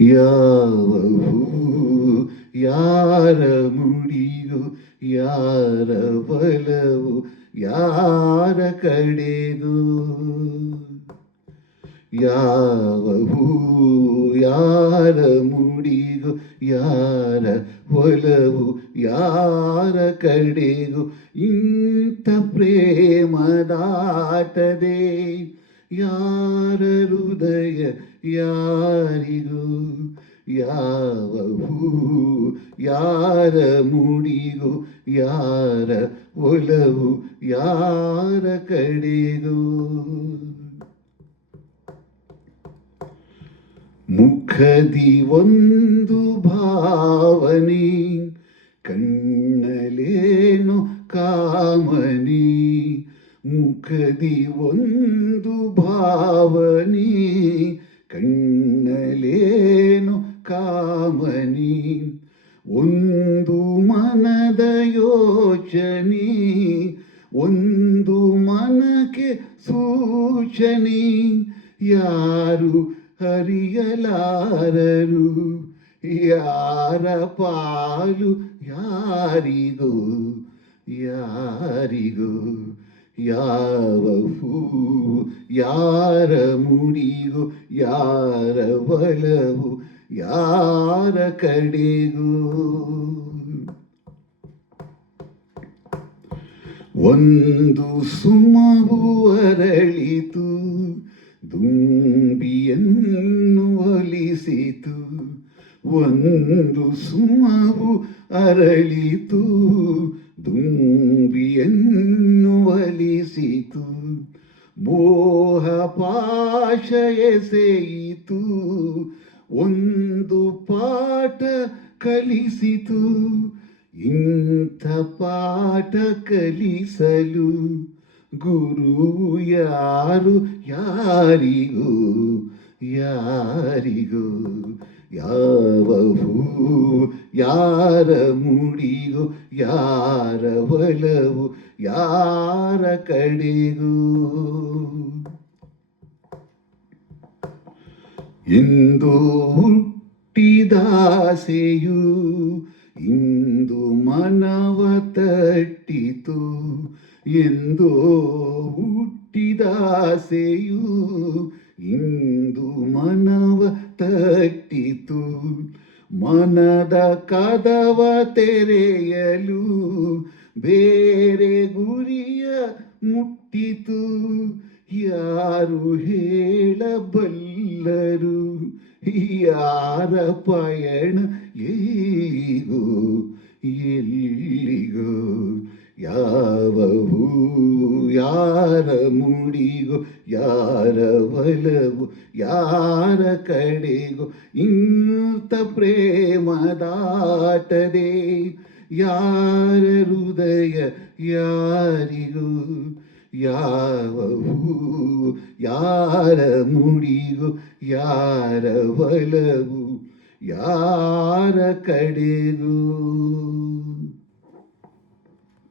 ಯಾವ ಹೂವು ಯಾರ ಮುಡಿಯು, ಯಾರ ಬಲವು ಯಾರ ಕಡೆಗೂ. ಯಾವ ಹೂವು ಯಾರ ಮುಡಿಗೂ, ಯಾರ ಒಲವು ಯಾರ ಕಡೆಗೂ. ಇಂಥ ಪ್ರೇಮದಾಟದೆ ಯಾರ ಹೃದಯ ಯಾರಿಗೂ. ಯಾವ ಹೂವು ಯಾರ ಮುಡಿಗೂ, ಯಾರ ಒಲವು ಯಾರ ಕಡೆಗೂ. ಮುಖದಿ ಒಂದು ಭಾವನೆ, ಕಣ್ಣಲೇನು ಕಾಮನೆ. ಮುಖದಿ ಒಂದು ಭಾವನೆ, ಕಣ್ಣಲೇನು ಕಾಮನೆ. ಒಂದು ಮನದ ಯೋಚನೆ, ಒಂದು ಮನಕ್ಕೆ ಸೂಚನೆ. ಯಾರು ಹರಿಯಲಾರರು, ಯಾರ ಪಾಲು ಯಾರಿಗೂ ಯಾರಿಗೂ. ಯಾವ ಹೂವು ಯಾರ ಮುಡಿಗೂ, ಯಾರ ಒಲವು ಯಾರ ಕಡೆಗೂ. ಒಂದು ಸುಮವು ಅರಳಿತು, ದುಂಬಿಯನ್ನು ಒಲಿಸಿತು. ಒಂದು ಸುಮವು ಅರಳಿತು, ದುಂಬಿಯನ್ನು ಒಲಿಸಿತು. ಮೋಹ ಪಾಶ ಎಸೆಯಿತು, ಒಂದು ಪಾಠ ಕಲಿಸಿತು. ಇಂಥ ಪಾಠ ಕಲಿಸಲು ಗುರು ಯಾರು ಯಾರಿಗೂ ಯಾರಿಗೂ. ಯಾವ ಹೂವು ಯಾರ ಮುಡಿಗೂ, ಯಾರ ಒಲವು ಯಾರ ಕಡೆಗೂ. ಇಂದು ಹುಟ್ಟಿದಾಸೆಯು ಇಂದು ಮನವ ತಟ್ಟಿತು. ಎಂದೋ ಹುಟ್ಟಿದಾಸೆಯು ಇಂದು ಮನವ ತಟ್ಟಿತು. ಮನದ ಕದವ ತೆರೆಯಲು ಬೇರೆ ಗುರಿಯ ಮುಟ್ಟಿತು. ಯಾರು ಹೇಳಬಲ್ಲರು, ಯಾರ ಪಯಣ ಎಲ್ಲಿಗೋ ಎಲ್ಲಿಗೋ. ಯಾವ ಹೂವು ಯಾರ ಮುಡಿಗೂ, ಯಾರ ಒಲವು ಯಾರ ಕಡೆಗೂ. ಇಂಥ ಪ್ರೇಮದಾಟದೆ ಯಾರ ಹೃದಯ ಯಾರಿಗೂ. ಯಾವ ಹೂವು ಯಾರ ಮುಡಿಗೂ, ಯಾರ ಒಲವು ಯಾರ ಕಡೆಗೂ.